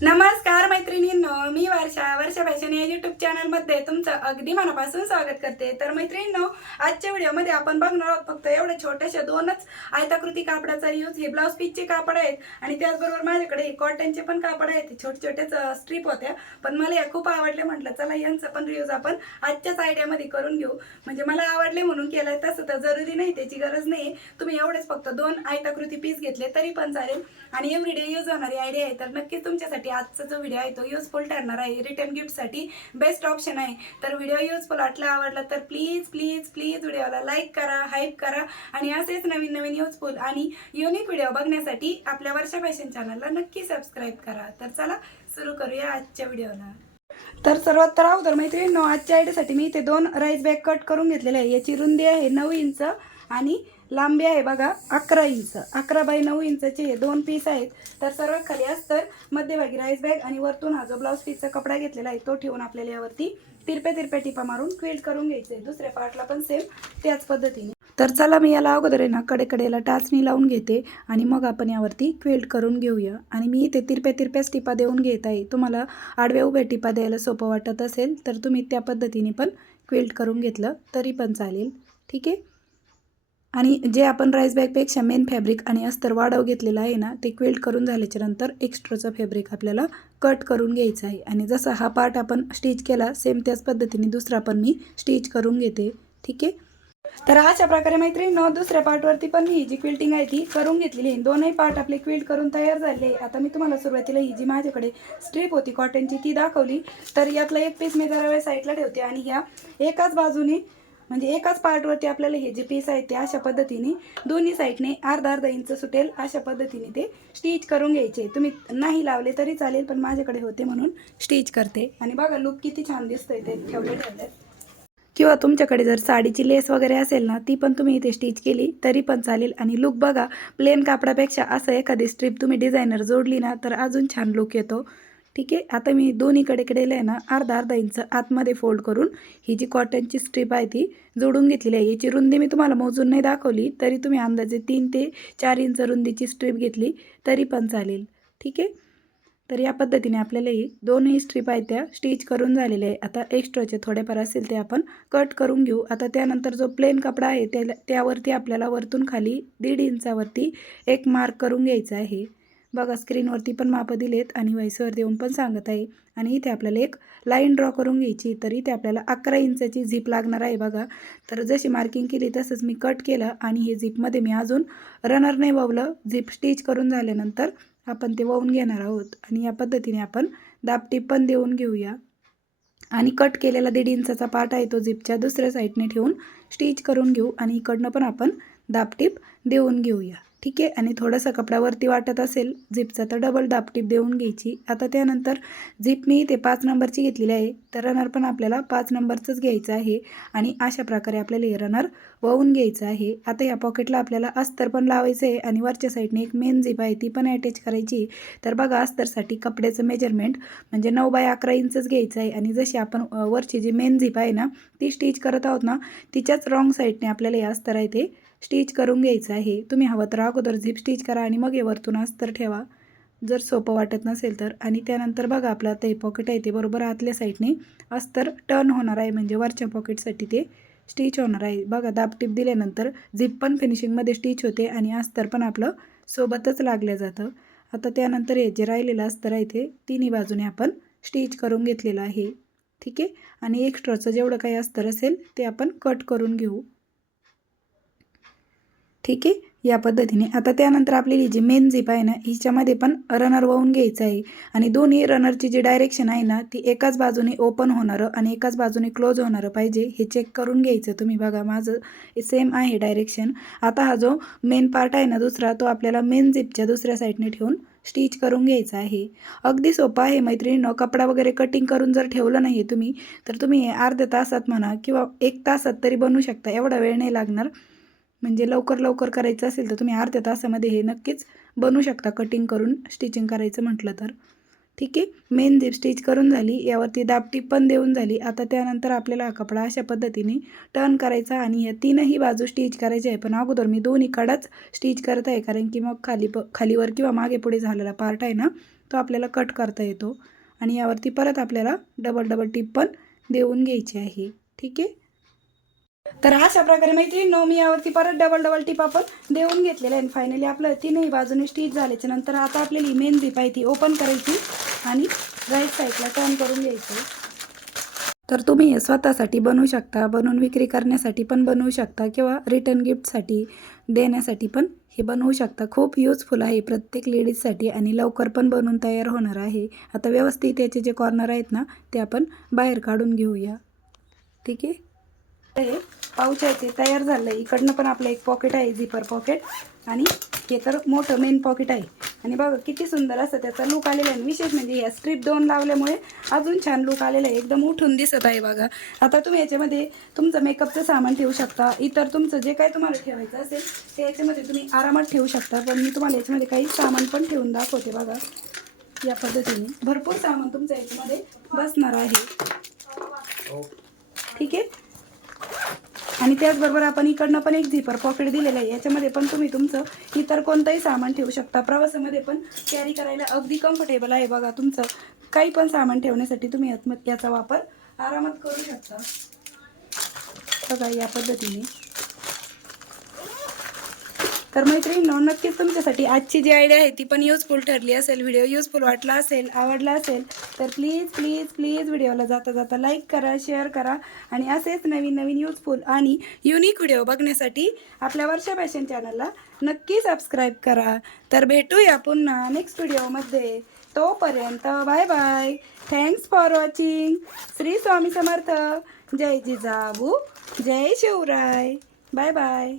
नमस्कार मैत्रिणींनो, मी वर्षा फॅशन या यूट्यूब चॅनलमध्ये तुमचं अगदी मनापासून स्वागत करते। तर मैत्रिणींनो, आजच्या व्हिडिओमध्ये आपण बघणार आहोत फक्त एवढे छोटेसे दोनच आयताकृती कापडाचा यूज। हे ब्लाउज पीसचे कापड आहेत आणि त्याचबरोबर माझ्याकडे हे कॉटनचे पण कापड आहेत। छोटे छोटेच स्ट्रीप होत्या, पण मला या खूप आवडले, म्हटलं चला यांचं पण रिव्ह्यूज आपण आजच्याच आयडियामध्ये करून घेऊ। म्हणजे मला आवडले म्हणून केलंय, तसं तर जरुरी नाही, त्याची गरज नाही। तुम्ही एवढेच फक्त दोन आयताकृती पीस घेतले तरी पण चालेल आणि एव्हरीडे यूज होणारी आयडिया आहे। तर नक्कीच तुमच्यासाठी आजचा जो व्हिडिओ आहे तो यूजफुल ठरणार आहे। रिटर्न गिफ्टसाठी बेस्ट ऑप्शन आहे। तर व्हिडिओ यूजफुल आवडला तर प्लीज प्लीज प्लीज व्हिडिओला लाईक करा, हाईप करा आणि असेच नवीन नवीन यूजफुल आणि युनिक व्हिडिओ बघण्यासाठी आपल्या वर्षा फॅशन चॅनलला नक्की सबस्क्राईब करा। तर चला सुरू करूया आजच्या व्हिडिओला। तर सर्वात तर अगोदर मैत्रिणींनो, आजच्या आयडियासाठी मी इथे दोन राईस बॅग कट करून घेतलेले आहे। याची रुंदी आहे 9 इंच आणि लांबी आहे बघा 11 इंच। 11 बाय 9 इंचचे हे दोन पीस आहेत। तर सर्वात खाली अस्तर, मध्यभागी राईस बॅग आणि वरतून हा जो ब्लाउज पीसचा कपडा घेतलेला आहे तो ठेवून आपल्याला यावरती तिरप्या टिपा मारून क्विल्ट करून घ्यायचे। दुसऱ्या पार्टला पण सेम त्याच पद्धतीने। तर चला मी याला अगोदर आहे ना कडेला टाचणी लावून घेते आणि मग आपण यावरती क्विल्ट करून घेऊया। आणि मी इथे तिरप्या टिपा देऊन घेत आहे। तुम्हाला आडव्या उभ्या टिपा द्यायला सोपं वाटत असेल तर तुम्ही त्या पद्धतीने पण क्विल्ट करून घेतलं तरी पण चालेल, ठीक आहे। आणि जे आपण राईस बॅगपेक्षा मेन फॅब्रिक आणि अस्तर वाढव घेतलेलं आहे ना, ते क्विल्ट करून झाल्याच्या नंतर एक्स्ट्राचं फॅब्रिक आपल्याला कट करून घ्यायचं आहे। आणि जसा हा पार्ट आपण स्टिच केला सेम त्याच पद्धतीने दुसरा पण मी स्टिच करून घेते, ठीक आहे। तर अशा प्रकारे मैत्रिणींनो, दुसऱ्या पार्टवरती पण मी ही जी क्विल्टिंग आहे ती करून घेतलेली आहे। दोनही पार्ट आपले क्विल्ट करून तयार झाले। आता मी तुम्हाला सुरुवातीला ही जी माझ्याकडे स्ट्रीप होती कॉटनची ती दाखवली। तर यातला एक पीस मी जरा वेळ साईडला ठेवते आणि ह्या एकाच बाजूने म्हणजे एकाच पार्टवरती आपल्याला हे जे पीस आहे ते अशा पद्धतीने दोन्ही साईडने अर्धा इंच सुटेल अशा पद्धतीने ते स्टिच करून घ्यायचे। तुम्ही नाही लावले तरी चालेल, पण माझ्याकडे होते म्हणून स्टिच करते। आणि बघा लुक किती छान दिसतंय ते ठेवले। किंवा तुमच्याकडे जर साडीची लेस वगैरे असेल ना, ती पण तुम्ही इथे स्टिच केली तरी पण चालेल। आणि लुक बघा, प्लेन कापडापेक्षा असं एखादी स्ट्रीप तुम्ही डिझायनर जोडली ना तर अजून छान लुक येतो, ठीक आहे। आता मी दोन्ही कडेला आहे ना अर्धा इंच आतमध्ये फोल्ड करून ही जी कॉटनची स्ट्रीप आहे ती जोडून घेतलेली आहे। याची रुंदी मी तुम्हाला मोजून नाही दाखवली, तरी तुम्ही अंदाजे 3 ते 4 इंच रुंदीची स्ट्रीप घेतली तरी पण चालेल, ठीक आहे। तर या पद्धतीने आपल्याला ही दोन्ही स्ट्रीप आहेत त्या स्टिच करून झालेले आहे। आता एक्स्ट्राचे थोडेफार असेल ते आपण कट करून घेऊ। आता त्यानंतर जो प्लेन कपडा आहे त्यावरती आपल्याला वरतून खाली 1.5 इंचावरती एक मार्क करून घ्यायचा आहे। बघा स्क्रीनवरती पण मापं दिलेत आणि व्हॉइसवर देऊन पण सांगत आहे। आणि इथे आपल्याला एक लाईन ड्रॉ करून घ्यायची। तर इथे आपल्याला 11 इंचाची झीप लागणार आहे बघा। तर जशी मार्किंग केली तसंच मी कट केलं आणि हे झीपमध्ये मी अजून रनर नाही ववलं। झीप स्टिच करून झाल्यानंतर आपण ते वळून घेणार आहोत आणि या पद्धतीने आपण दाबटीप पण देऊन घेऊया। आणि कट केलेला 1.5 इंचाचा पार्ट आहे तो झिपच्या दुसऱ्या साईडने ठेवून स्टिच करून घेऊ आणि इकडनं पण आपण दाबटीप देऊन घेऊया, ठीक आहे। आणि थोडंसं कपड्यावरती वाटत असेल झिपचा तर डबल दाबटीप देऊन घ्यायची। आता त्यानंतर झिप मी इथे 5 नंबरची घेतलेली आहे, तर रनर पण आपल्याला 5 नंबरचंच घ्यायचं आहे आणि अशा प्रकारे आपल्याला हे रनर वळून घ्यायचं आहे। आता या पॉकेटला आपल्याला अस्तर पण लावायचं आहे आणि वरच्या साईडने एक मेन झिप आहे ती पण अटॅच करायची। तर बघा अस्तरसाठी कपड्याचं मेजरमेंट म्हणजे 9 बाय 11 इंचच घ्यायचं आहे आणि जशी आपण वरची जी मेन झिप आहे ना ती स्टिच करत आहोत ना, तिच्याच रॉंग साईडने आपल्याला हे अस्तर आहे ते स्टिच करून घ्यायचं आहे। तुम्ही हवं तर अगोदर झिप स्टिच करा आणि मग हे वरतून अस्तर ठेवा जर सोपं वाटत नसेल तर। आणि त्यानंतर बघा आपलं आता हे पॉकेट आहे ते बरोबर आतल्या साईडने अस्तर टर्न होणार आहे, म्हणजे वरच्या पॉकेटसाठी ते स्टिच होणार आहे। बघा दाबटीप दिल्यानंतर झिप पण फिनिशिंगमध्ये स्टिच होते आणि अस्तर पण आपलं सोबतच लागलं जातं। आता त्यानंतर हे जे राहिलेलं अस्तर आहे ते तिन्ही बाजूने आपण स्टिच करून घेतलेलं आहे, ठीक आहे। आणि एक्स्ट्राचं जेवढं काही अस्तर असेल ते आपण कट करून घेऊ, ठीक आहे, या पद्धतीने। आता त्यानंतर आपली जी मेन झिप आहे ना हिच्यामध्ये पण रनर वळून घ्यायचं आहे आणि दोन्ही रनरची जी डायरेक्शन आहे ना ती एकाच बाजूने ओपन होणारं आणि एकाच बाजूने क्लोज होणारं पाहिजे, हे चेक करून घ्यायचं तुम्ही। बघा माझं सेम आहे डायरेक्शन। आता हा जो मेन पार्ट आहे ना दुसरा, तो आपल्याला मेन झिपच्या दुसऱ्या साईडने ठेवून स्टिच करून घ्यायचा आहे। अगदी सोपं आहे मैत्रिणींनो। कपडा वगैरे कटिंग करून जर ठेवलं नाही तुम्ही तर तुम्ही अर्ध्या तासात म्हणा किंवा 1 तासात तरी बनवू शकता, एवढा वेळ नाही लागणार। म्हणजे लवकर करायचं असेल तर तुम्ही अर्ध्या तासामध्ये हे नक्कीच बनवू शकता कटिंग करून स्टिचिंग करायचं म्हटलं तर, ठीक आहे। मेन झिप स्टिच करून झाली, यावरती दाबटीप पण देऊन झाली। आता त्यानंतर आपल्याला हा कपडा अशा पद्धतीने टर्न करायचा आणि या तीनही बाजू स्टिच करायची आहे। पण अगोदर मी दोन्ही कडाच स्टिच करत आहे, कारण की मग खालीवर किंवा मागे पुढे झालेला पार्ट आहे ना तो आपल्याला कट करता येतो आणि यावरती परत आपल्याला डबल टिप पण देऊन घ्यायची आहे. ठीक आहे. तर अशा प्रकारे मैत्रिणींनो मी यावरती परत डबल टिप आपण देऊन घेतलेलं आहे. फायनली आपलं तीनही बाजूने स्टिच झाल्याच्या नंतर आता आपल्याला मेन झिप आहे ती ओपन करायची आणि राईट साईडला टर्न करून घ्यायचं. तर तुम्ही हे स्वतःसाठी बनवू शकता, बनवून विक्री करण्यासाठी पण बनवू शकता किंवा रिटर्न गिफ्टसाठी देण्यासाठी पण हे बनवू शकता. खूप युजफुल आहे प्रत्येक लेडीजसाठी आणि लवकर पण बनवून तयार होणार आहे. आता व्यवस्थित याचे जे कॉर्नर आहेत ना ते आपण बाहेर काढून घेऊया. ठीक आहे. हे पाऊच आहे ते तयार झालं. इकडनं पण आपलं एक पॉकेट आहे, झिपर पॉकेट, आणि हे तर मोठं मेन पॉकेट आहे. आणि बघा किती सुंदर असं त्याचा लुक आलेला आहे. विशेष म्हणजे या स्ट्रीप 2 लावल्यामुळे अजून छान लुक आलेला आहे, एकदम उठून दिसत आहे बघा. आता तुम्ही याच्यामध्ये तुमचं मेकअपचं सामान ठेवू शकता, इतर तुमचं जे काय तुम्हाला ठेवायचं असेल ते याच्यामध्ये तुम्ही आरामात ठेवू शकता. पण मी तुम्हाला याच्यामध्ये काही सामान पण ठेवून दाखवते बघा. या पद्धतीने भरपूर सामान तुमचं याच्यामध्ये बसणार आहे. ठीक आहे. आणि त्याचबरोबर आपण इकडनं पण एक झिपर पॉकेट दिलेलं आहे. याच्यामध्ये पण तुम्ही तुमचं इतर कोणतंही सामान ठेवू शकता. प्रवासामध्ये पण कॅरी करायला अगदी कम्फर्टेबल आहे बघा. तुमचं काही पण सामान ठेवण्यासाठी तुम्ही याचा वापर आरामात करू शकता बघा या पद्धतीने. तर मैत्रिणींनो नक्कीच तुमच्यासाठी आजची जी आयडिया आहे ती पण युजफुल ठरली असेल. व्हिडिओ युजफुल वाटला असेल, आवडला असेल तर प्लीज व्हिडिओला जाता लाईक करा, शेअर करा आणि असेच नवीन युजफुल आणि युनिक व्हिडिओ बघण्यासाठी आपल्या वर्षा फॅशन चॅनलला नक्की सबस्क्राईब करा. तर भेटूया पुन्हा नेक्स्ट व्हिडिओमध्ये. तोपर्यंत bye bye. Thanks for watching. Shri Swami Samarth. जय जिजाऊ, जय शिवराय. Bye bye.